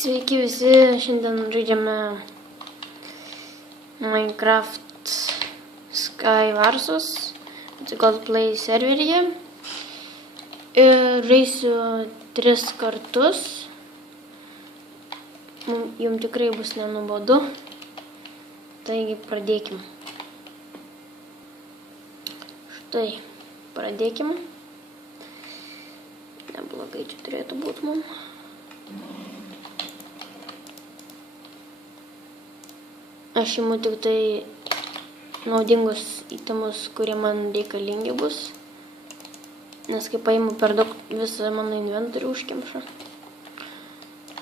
Sveiki visi, šiandien žaidžiame Minecraft Skywarsus Goldplay serveryje ir žaisiu 3 kartus. Jums tikrai bus nenuobodu, taigi pradėkim. Štai, pradėkim. Neblogai čia turėtų būti mums. Aš imu tik tai naudingus itemus, kurie man reikalingi bus. Nes kai paimu per daug, visą mano inventorių užkemša.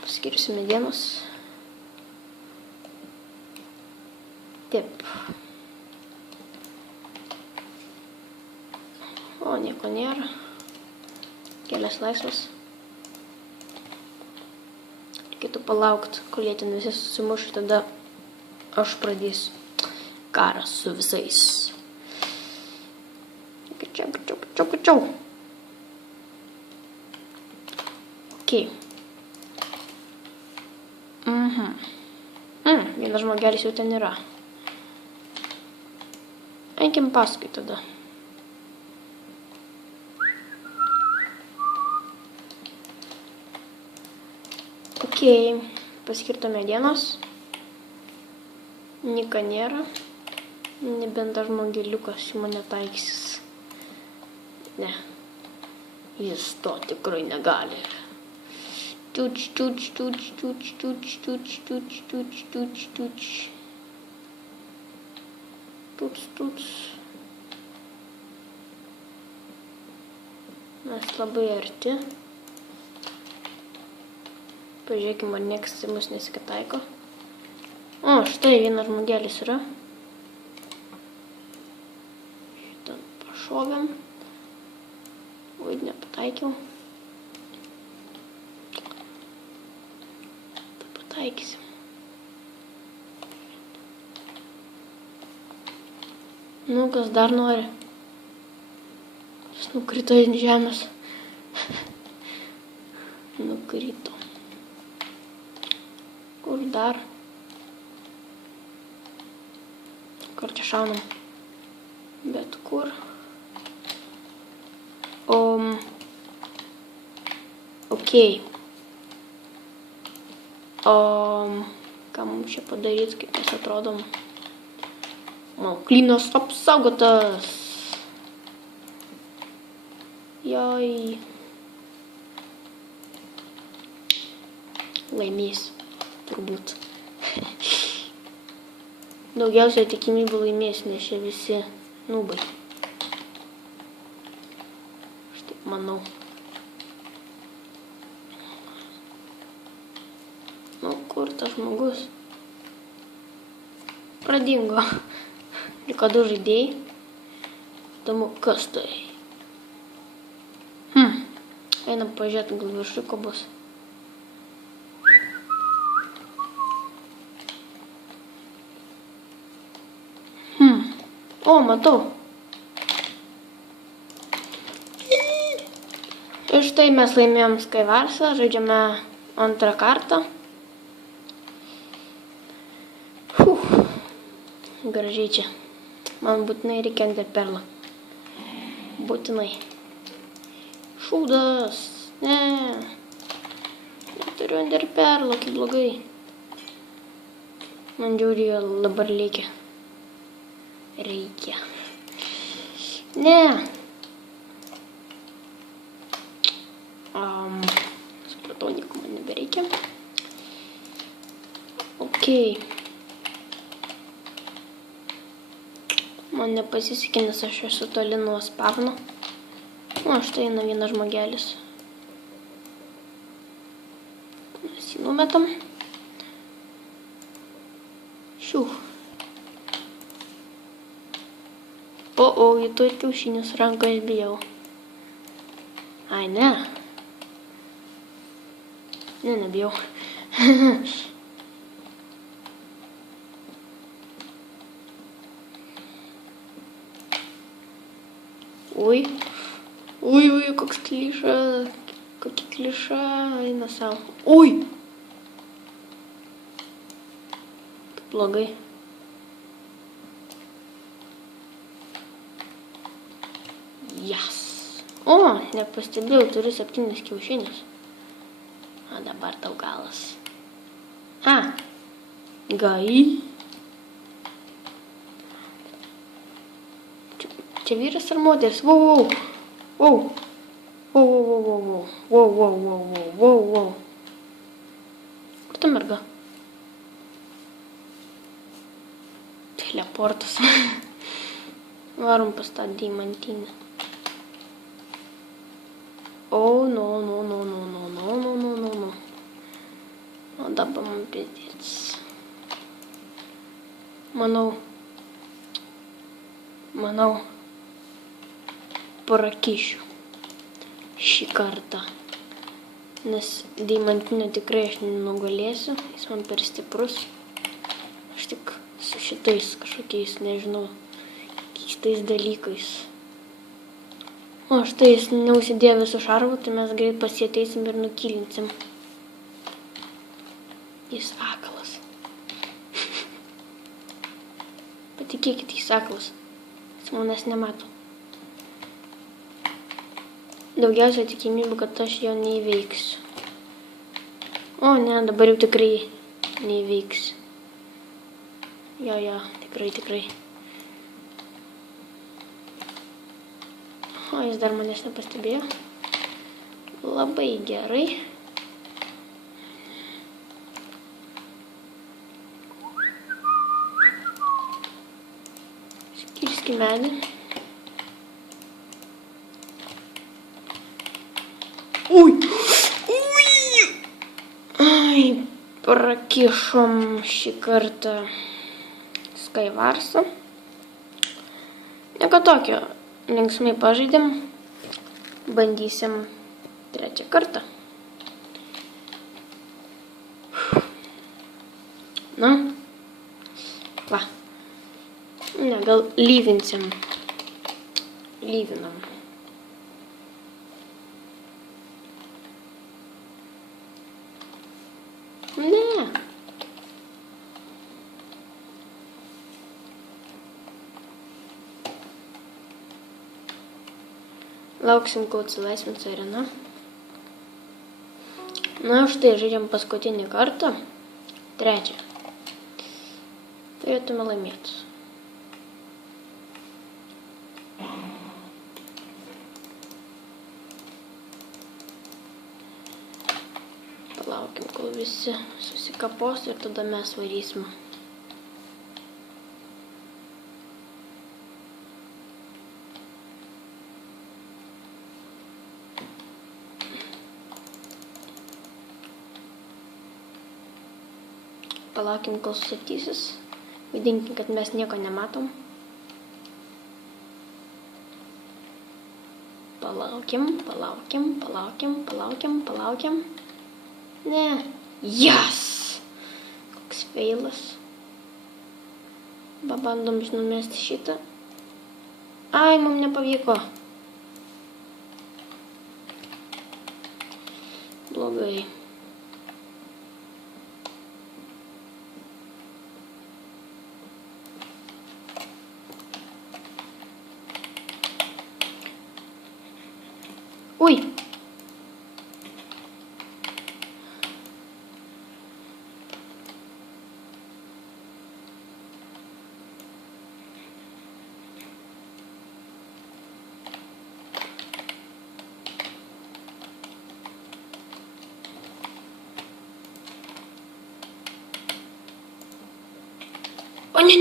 Paskirsiu medienos. Taip. O, nieko nėra. Kelias laisvas. Reikėtų palaukti, kol jie ten visi susimuš, tada aš pradėsiu karą su visais. Kačiau. Ok. Vienas žmogelis jau ten yra. Einkim paskui tada. Ok, paskirto medienos. Nika nėra. Nebent tas žmogeliukas į mane taiksis. Ne. Jis to tikrai negali. Tuč. Mes labai arti. Pažiūrėkime, ar niekas į mus nesikataiko. O, štai vienas žmogelis yra. Šitą pašovėm. Oi, nepataikiau. Tai pataikysim. Nu, kas dar nori? Jis nukrito į žemės. Nukrito. Kur dar? Kur čia šaunam? Bet kur? Ok. Ką mums čia padaryti, kaip mes atrodom? Malklynas apsaugotas. Joj. Laimės. Turbūt. Daugiausiai tikimybė laimės, nes čia visi nubai. Aš taip manau. Nu, kur tas žmogus? Pradingo. Liko 2 žaidėjai. Įdomu, kas tai? Einam pažiūrėti, gal viršuko bus. O, matau. Ir štai mes laimėjom Skywarsą, žaidžiame 2 kartą. Gražiai čia. Man būtinai reikia enderperlą. Būtinai. Šūdas. Ne. Neturiu enderperlą, kaip blogai. Man žiūri jo dabar reikia. Ne. Supratau, nieko man nebereikia. Ok. Man nepasisekė, nes aš esu toli nuo spavno. O, štai eina vienas žmogelis. Mes jį numetam. O, jį turi kiaušinius rankoje, bijau. Ai, ne. Ne, nebijau. Ui, koks kliša. Kokia kliša eina savo. Ui, blogai. Jas. O, nepastebėjau, turiu 7 kiaušinius. O dabar tau galas. Gai. Čia vyras ar moteris? Wow. Kur ta merga? Teleportas. Varom pas tą deimantinę. No. O dabar man pėdėtis. Manau, prakišiu šį kartą. Nes deimantinio tikrai aš nenugalėsiu, jis man per stiprus. Aš tik su šitais kažkokiais, nežinau, keistais dalykais. O štai jis neužsidėjo visų šarvų, tai mes greit pasieteisim ir nukilinsim. Jis akalas. Patikėkit, jis akalas. Jis manęs nemato. Daugiausia tikimybė, kad aš jo neįveiksiu. O ne, dabar jau tikrai neįveiksiu. Jo, tikrai. O, jis dar manęs nepastebėjo. Labai gerai. Skirski medį. Ai, prakišom šį kartą Skywarsą. Nieko tokio. Linksmai pažaidėm, bandysim 3 kartą. Na, va. Ne, gal lyvinsim. Lyvinam. Ne. Lauksim, kol atsilaisvins arena. Na, štai žaidžiam paskutinį kartą. 3. Turėtume laimėti. Palaukim, kol visi susikapos ir tada mes varysim. Palaukim, kol susiptysis. Vaidinkim, kad mes nieko nematom. Palaukim. Ne. Yes! Koks feilas. Bandom numesti šitą. Ai, mums nepavyko. Blogai. Ui! O, ne.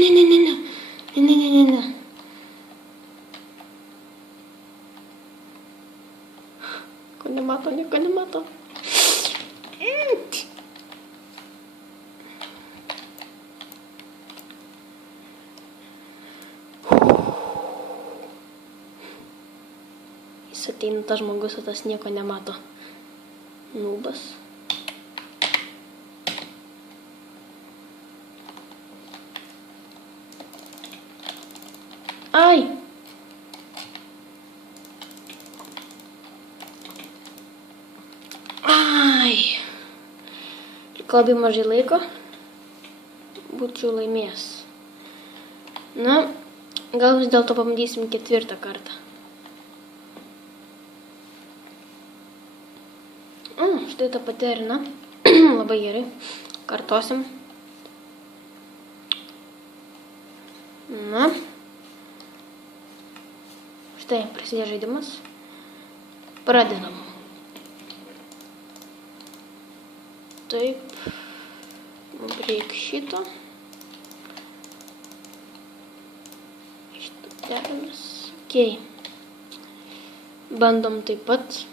Nieko nemato. Jis ateina tas žmogus, o tas nieko nemato. Nubas. Ai! Labai mažai laiko. būčiau laimėjęs. Na, gal vis dėlto pabandysim 4 kartą. Štai ta pati arena. Labai gerai. Kartosim. Na. Štai, prasidėjo žaidimas. Pradedam. Taip. Reikia šito. Šitą dedamės. Ok. Bandom taip pat.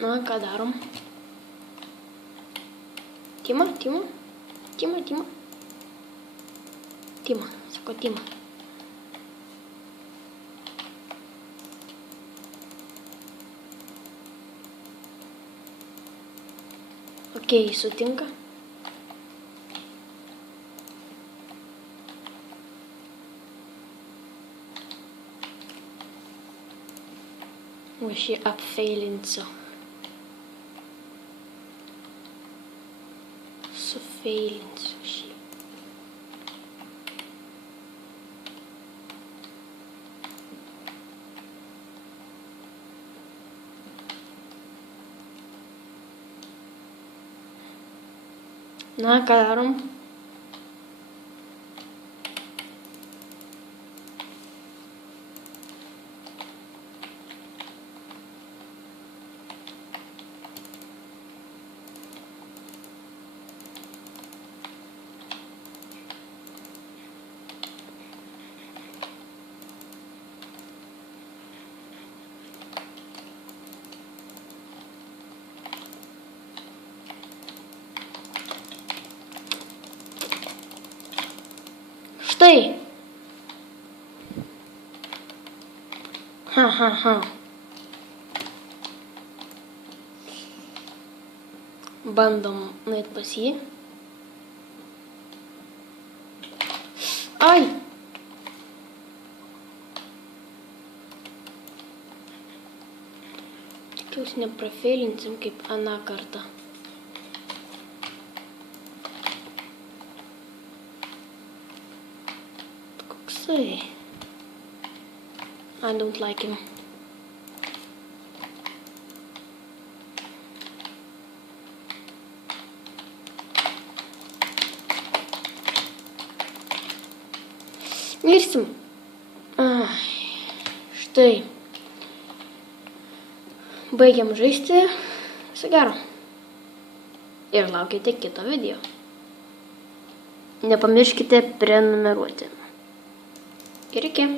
Na, ką darom? Tima. Sako Tima. Ok, sutinka. O šį apfeilinsiu. Sufeilinsiu šį. Na, ką darom? Štai. Ha. Bandom nueit pas jį. Ai. Tikiausi neprafeilinsim kaip aną kartą. Koksai. I don't like him. Mirsim. Štai. Baigiam žaisti. Viso gero. Ir laukite kito video. Nepamirškite prenumeruoti. Ir iki.